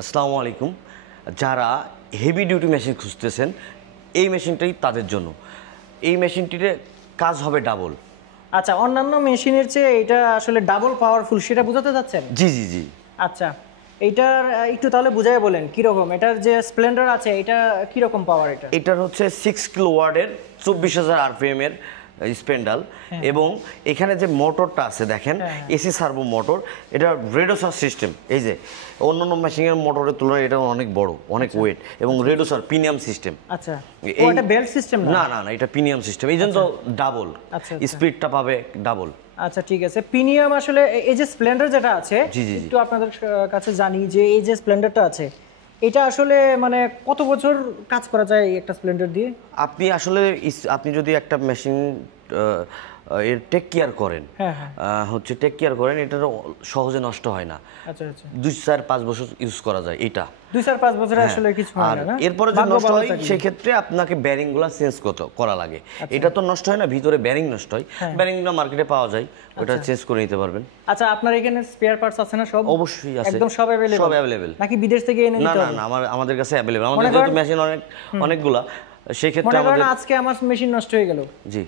আসসালামু আলাইকুম। যারা হেভি ডিউটি মেশিন খুঁজতেছেন এই মেশিনটাই তাদের জন্য। এই মেশিনটিতে কাজ হবে ডাবল। আচ্ছা, অন্যান্য মেশিনের চেয়ে এটা আসলে ডাবল পাওয়ারফুল, সেটা বোঝাতে চাচ্ছেন? জি জি জি। আচ্ছা, এইটার একটু তাহলে বুঝাই বলেন কিরকম। এটার যে স্প্লেন্ডার আছে এটা কিরকম পাওয়ার? এটার হচ্ছে 6 কিলোওয়াটের 24,000 আরপিএম এর স্পেন্ডাল এবং এখানে যে মোটরটা আছে দেখেন এসি সার্ভো মোটর, এটা রেডোসার সিস্টেম। এই যে অন্যান্য মেশিনের মোটরের তুলনায় এটা অনেক বড়, অনেক ওয়েট এবং রেডোসার প্রিমিয়াম সিস্টেম। আচ্ছা, এটা বেল্ট সিস্টেম না না না, এটা প্রিমিয়াম সিস্টেম, এই জন্য তো ডাবল স্পিডটা পাবে ডাবল। আচ্ছা ঠিক আছে, প্রিমিয়াম। আসলে এই যে স্প্লেন্ডার যেটা আছে, একটু আপনাদের কাছে জানি যে এই যে স্প্লেন্ডারটা আছে এটা আসলে মানে কত বছর কাজ করা যায় একটা স্প্লেন্ডার দিয়ে? আপনি যদি একটা মেশিন এর টেক কেয়ার করেন, টেক কেয়ার করেন, এটা সহজে নষ্ট হয় না। আচ্ছা আচ্ছা, 2-4-5 বছর ইউজ করা যায় এটা। 2-4-5 বছরে আসলে কিছু হয় না। এরপরে যদি নষ্ট হয় সেই ক্ষেত্রে আপনাকে ব্যারিংগুলো চেঞ্জ করা লাগে। এটা তো নষ্ট হয় না, ভিতরে ব্যারিং নষ্ট হয়, ব্যারিংগুলো মার্কেটে পাওয়া যায়, ওটা চেঞ্জ করে নিতে পারবেন। আচ্ছা, আপনার এখানে স্পেয়ার পার্টস আছে না? সব অবশ্যই আছে, একদম সব अवेलेबल নাকি বিদেশ থেকে এনে নিতে হবে? না না, আমাদের কাছে अवेलेबल। আমাদের যেহেতু মেশিন অনেকগুলা, সেই ক্ষেত্রে আমাদের আজকে আমার মেশিন নষ্ট হয়ে গেল, জি,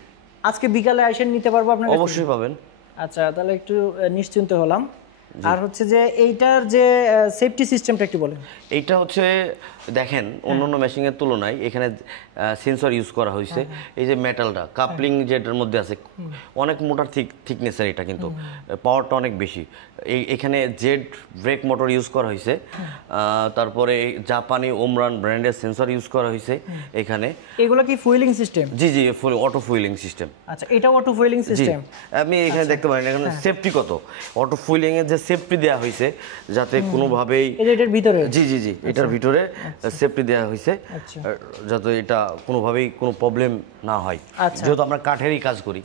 আজকে বিকালে আইসেন নিতে পারবো আপনার? অবশ্যই পাবেন। আচ্ছা, তাহলে একটু নিশ্চিন্ত হলাম। আর হচ্ছে যে এইটার যে সেফটি সিস্টেমটা একটু বলেন। এইটা হচ্ছে দেখেন অন্যান্য মেশিনের তুলনায় এখানে সেন্সর ইউজ করা হয়েছে। এই যে মেটালটা কাপলিং যেটার মধ্যে আছে অনেক মোটার থিকনেসের, এটা কিন্তু পাওয়ারটা অনেক বেশি। এখানে জেড ব্রেক মোটর ইউজ করা হয়েছে, তারপরে জাপানি ওমরান ব্র্যান্ডের সেন্সর ইউজ করা হয়েছে এখানে। এগুলো কি ফুয়েলিং সিস্টেম? জি জি, অটো ফুয়েলিং সিস্টেম। আচ্ছা, এটা অটো ফুয়েলিং সিস্টেম। আপনি এখানে দেখতে পারেন এখানে সেফটি কত, অটো ফুয়েলিং এর যে সেফটি দেওয়া হয়েছে যাতে কোনোভাবেই এটার ভিতরে, জি জি জি, এটার ভিতরে সেফটি দেওয়া হয়েছে যাতে এটা কোনোভাবেই কোনো প্রবলেম না হয়, যেহেতু আমরা কাঠেরই কাজ করি।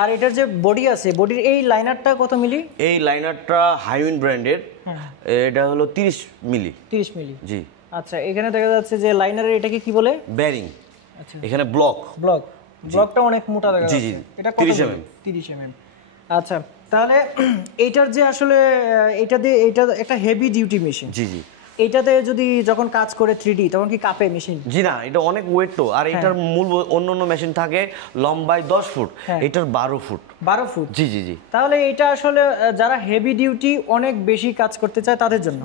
আর এটার যে বডি আছে, বডির এই লাইনারটা কত মিলি? এই লাইনারটা হাইউইন ব্র্যান্ডের, এটা হলো 30 মিলি। 30 মিলি, জি। আচ্ছা, এখানে দেখা যাচ্ছে যে লাইনারের এটাকে কি বলে? বেয়ারিং। আচ্ছা, এখানে ব্লকটা অনেক মোটা দেখা যাচ্ছে। জি জি, এটা 30 mm। আচ্ছা, তাহলে এইটার যে আসলে এটা একটা হেভি ডিউটি মেশিন। জি জি, এইটাতে যদি যখন কাজ করে 3D তখন কি কাঁপে মেশিন? জি না, এটা অনেক ওয়েট তো। আর এটার মূল অন্যান্য মেশিন থাকে লম্বায় 10 ফুট, এটার 12 ফুট। 12 ফুট, জি জি জি। তাহলে এটা আসলে যারা হেভি ডিউটি অনেক বেশি কাজ করতে চায় তাদের জন্য।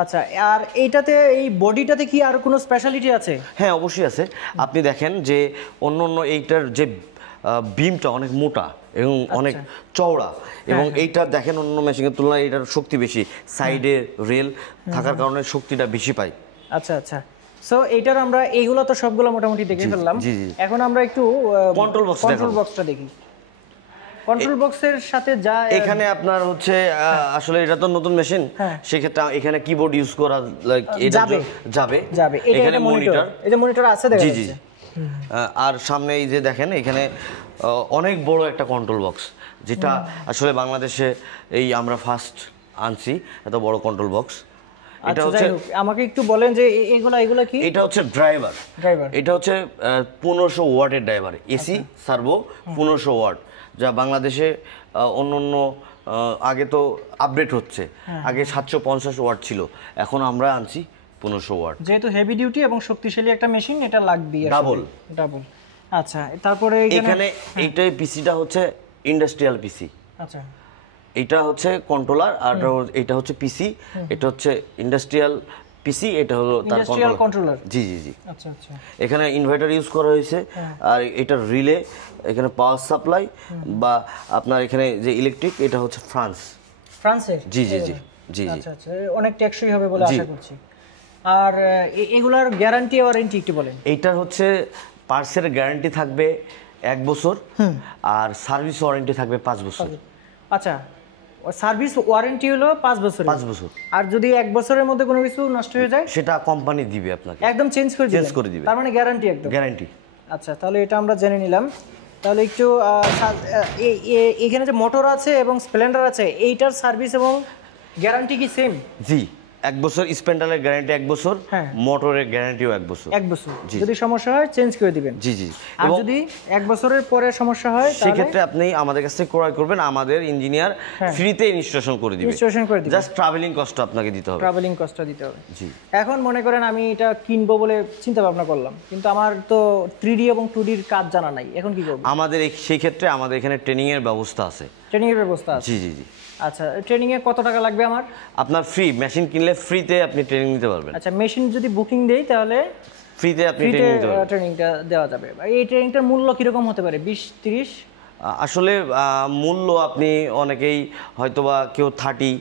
আচ্ছা, আর এইটাতে এই বডিটাতে কি আর কোনো স্পেশালিটি আছে? হ্যাঁ, অবশ্যই আছে। আপনি দেখেন যে অন্যান্য এইটার যে বিমটা অনেক মোটা এবং অনেক চওড়া, এবং এইটা দেখেন অন্য মেশিনের তুলনায় এটার শক্তি বেশি, সাইডে রেল থাকার কারণে শক্তিটা বেশি পায়। আচ্ছা আচ্ছা, সো এইটার আমরা এইগুলো তো সবগুলো মোটামুটি দেখে ফেললাম। এখন আমরা একটু কন্ট্রোল বক্সটা দেখি। কন্ট্রোল বক্সের সাথে যা এখানে আপনার হচ্ছে আসলে এটা তো নতুন মেশিন, সেক্ষেত্রে এখানে কিবোর্ড ইউজ করা যাবে। এখানে মনিটর, এই যে মনিটর আছে দেখা যাচ্ছে। জি জি। আর সামনে এই যে দেখেন এখানে অনেক বড় একটা কন্ট্রোল বক্স, যেটা আসলে বাংলাদেশে এই আমরা ফার্স্ট আনছি এত বড় কন্ট্রোল বক্স। এটা হচ্ছে, আমাকে একটু বলেন যে এগুলা কি? এটা হচ্ছে ড্রাইভার। এটা হচ্ছে 1500 ওয়াটের ড্রাইভার, এসি সার্ভো 1500 ওয়াট, যা বাংলাদেশে অন্য আগে তো আপডেট হচ্ছে, আগে 750 ওয়াট ছিল, এখন আমরা আনছি 1500 ওয়াট। যেহেতু হেভি ডিউটি এবং শক্তিশালী একটা মেশিন, এটা লাগবে ডাবল। আচ্ছা, তারপরে এখানে এইটাই পিসিটা হচ্ছে ইন্ডাস্ট্রিয়াল পিসি। আচ্ছা, এটা হচ্ছে কন্ট্রোলার, আর এটা হচ্ছে পিসি, এটা হচ্ছে ইন্ডাস্ট্রিয়াল পিসি, এটা হলো তার কন্ট্রোলার। জি জি জি। আচ্ছা আচ্ছা, এখানে ইনভার্টার ইউজ করা হয়েছে, আর এটা রিলে, এখানে পাওয়ার সাপ্লাই বা আপনার এখানে যে ইলেকট্রিক, এটা হচ্ছে ফ্রান্সের। জি জি জি জি। আচ্ছা আচ্ছা, অনেক টেকসই হবে বলে আশা করছি। আর এগুলার গ্যারান্টি ওয়ারেন্টি একটু বলেন। এইটার হচ্ছে পার্টসের গ্যারান্টি থাকবে 1 বছর, আর সার্ভিস ওয়ারেন্টি থাকবে 5 বছর। আচ্ছা, সার্ভিস ওয়ারেন্টি হলো 5 বছর। আর যদি 1 বছরের মধ্যে কোনো কিছু নষ্ট হয়ে যায় সেটা কোম্পানি দিবে আপনাকে, একদম চেঞ্জ করে দিবে। তার মানে গ্যারান্টি, একদম গ্যারান্টি। আচ্ছা, তাহলে এটা আমরা জেনে নিলাম। তাহলে একটু এখানে যে মোটর আছে এবং স্প্লেন্ডার আছে, এইটার সার্ভিস এবং গ্যারান্টি কি সেম? জি, 1 বছর স্প্যান্ডারের গ্যারান্টি 1 বছর, হ্যাঁ। মোটরের গ্যারান্টিও 1 বছর। 1 বছর, যদি সমস্যা হয় চেঞ্জ করে দিবেন। জি জি। আর যদি 1 বছরের পরে সমস্যা হয় তাহলে সেক্ষেত্রে আপনি আমাদের কাছ থেকে ক্রয় করবেন, আমাদের ইঞ্জিনিয়ার ফ্রিতে ইনস্টলেশন করে দিবে। ইনস্টলেশন করে দিবেন, জাস্ট ট্রাভেলিং কষ্ট আপনাকে দিতে হবে। ট্রাভেলিং কস্টটা দিতে হবে। জি। এখন মনে করেন আমি এটা কিনবো বলে চিন্তা ভাবনা করলাম, কিন্তু আমার তো 3D এবং 2D এর কাজ জানা নাই, এখন কি করব? আমাদের সেই ক্ষেত্রে আমাদের এখানে ট্রেনিং এর ব্যবস্থা আছে। ট্রেনিং এর ব্যবস্থা আছে? জি জি জি। আচ্ছা, ট্রেনিং এ কত টাকা লাগবে আমার? আপনার ফ্রি, মেশিন কিনলে ফ্রিতে আপনি ট্রেনিং নিতে পারবেন। আচ্ছা, মেশিন যদি বুকিং দেই তাহলে ফ্রিতে আপনি ফ্রিতে ট্রেনিং নিতে পারবেন। ট্রেনিংটা দেওয়া যাবে। এই ট্রেনিংটার মূল্য কিরকম হতে পারে? 20-30? আসলে মূল্য আপনি অনেকেই হয়তোবা কেউ 30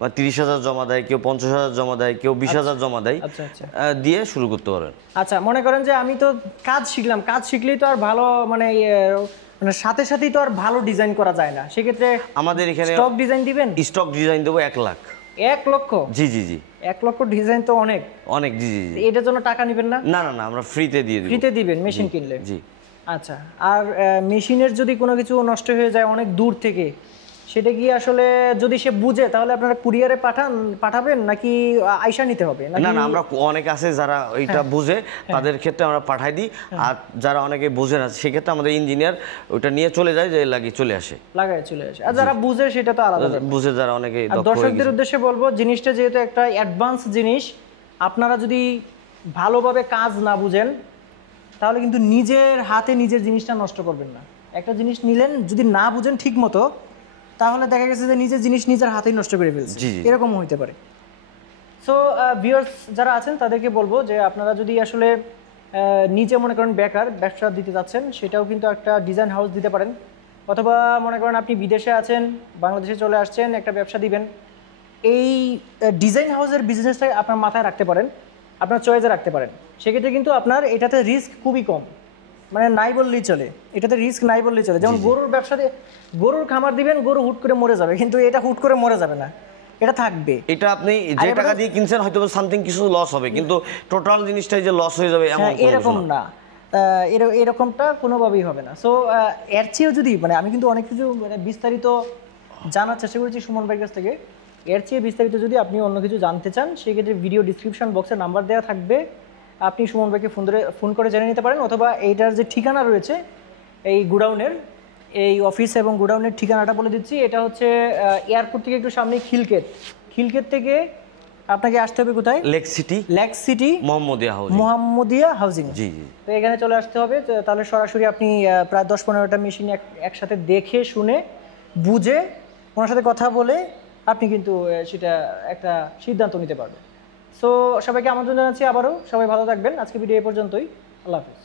বা 30,000 জমা দেয়, কেউ 50,000 জমা দেয়, কেউ 20,000 জমা দেয়, আচ্ছা আচ্ছা দিয়ে শুরু করতে পারেন। আচ্ছা, মনে করেন যে আমি তো কাজ শিখলাম, কাজ শিখলেই তো আর ভালো মানে মানে সাথে সাথেই তো আর ভালো ডিজাইন করা যায় না, সেক্ষেত্রে আমাদের এখানে স্টক ডিজাইন দিবেন? স্টক ডিজাইন দেবো 1 লাখ। 1 লক্ষ? জি জি জি। 1 লক্ষ ডিজাইন তো অনেক অনেক। জি জি জি। এটার জন্য টাকা নেবেন না? না না না, আমরা ফ্রিতে দিয়ে দিব। ফ্রিতে দিবেন মেশিন কিনলে? জি। আচ্ছা, আর মেশিনের যদি কোনো কিছু নষ্ট হয়ে যায় অনেক দূর থেকে, সেটা কি আসলে যদি সে বুঝে তাহলে আপনারা কুরিয়ারে পাঠাবেন নাকি আইসা নিতে হবে? না না, আমরা অনেক আছে যারা ওইটা বুঝে, তাদের ক্ষেত্রে আমরা পাঠাই দিই। আর যারা অনেকে বুঝে না সেক্ষেত্রে আমাদের ইঞ্জিনিয়ার ওইটা নিয়ে চলে যায়, যে লাগিয়ে চলে আসে, লাগায় চলে আসে। আর যারা বুঝে সেটা তো আলাদা ব্যাপার। বুঝে যারা অনেকে আর দর্শকদের উদ্দেশ্যে বলবো, জিনিসটা যেহেতু একটা অ্যাডভান্স জিনিস, আপনারা যদি ভালোভাবে কাজ না বুঝেন তাহলে কিন্তু নিজের হাতে নিজের জিনিসটা নষ্ট করবেন না। একটা জিনিস নিলেন, যদি না বুঝেন ঠিক মতো, তাহলে দেখা গেছে যে নিজের জিনিস নিজের হাতেই নষ্ট করে ফেলছে, এরকম হইতে পারে। সো ভিউয়ার্স যারা আছেন তাদেরকে বলবো যে আপনারা যদি আসলে নিজে মনে করেন বেকার, ব্যবসা দিতে যাচ্ছেন, সেটাও কিন্তু একটা ডিজাইন হাউস দিতে পারেন। অথবা মনে করেন আপনি বিদেশে আছেন, বাংলাদেশে চলে আসছেন, একটা ব্যবসা দিবেন, এই ডিজাইন হাউসের বিজনেসটা আপনার মাথায় রাখতে পারেন, আপনার চয়েসে রাখতে পারেন। সেক্ষেত্রে কিন্তু আপনার এটাতে রিস্ক খুবই কম, মানে নাই বললেই চলে, এটাতে রিস্ক নাই বললেই চলে। যেমন গরুর ব্যবসাতে গরুর খামার দিবেন, গরু হুট করে মরে যাবে, কিন্তু এটা হুট করে মরে যাবে না, এটা থাকবে। এটা আপনি যে টাকা দিয়ে কিনছেন হয়তো সামথিং কিছু লস হবে, কিন্তু টোটাল জিনিসটাই যে লস হয়ে যাবে এমন এরকম না, এরকমটা কোনোভাবেই হবে না। সো এর চেয়েও যদি মানে আমি কিন্তু অনেক কিছু মানে বিস্তারিত জানার চেষ্টা করেছি সুমন ভাইয়ের কাছ থেকে, এর চেয়ে বিস্তারিত যদি আপনি অন্য কিছু জানতে চান, সেক্ষেত্রে ভিডিও ডিসক্রিপশন বক্সে নাম্বার দেওয়া থাকবে, আপনি সুমন ভাইকে ফোন করে জেনে নিতে পারেন। অথবা এইটার যে ঠিকানা রয়েছে এই গুডাউনের, এই অফিস এবং গুডাউনের ঠিকানাটা বলে দিচ্ছি। এটা হচ্ছে এয়ারপোর্ট থেকে একটু সামনে খিলক্ষেত থেকে আপনাকে আসতে হবে কোথায়? Lake city Mohammadia housing. জি জি। তো এখানে চলে আসতে হবে। তাহলে সরাসরি আপনি প্রায় 10-15টা মেশিন একসাথে দেখে শুনে বুঝে ওনার সাথে কথা বলে আপনি কিন্তু সেটা একটা সিদ্ধান্ত নিতে পারবেন। সো সবাইকে আমন্ত্রণ জানাচ্ছি আবারও, সবাই ভালো থাকবেন। আজকে ভিডিও এই পর্যন্তই, আল্লাহ হাফেজ।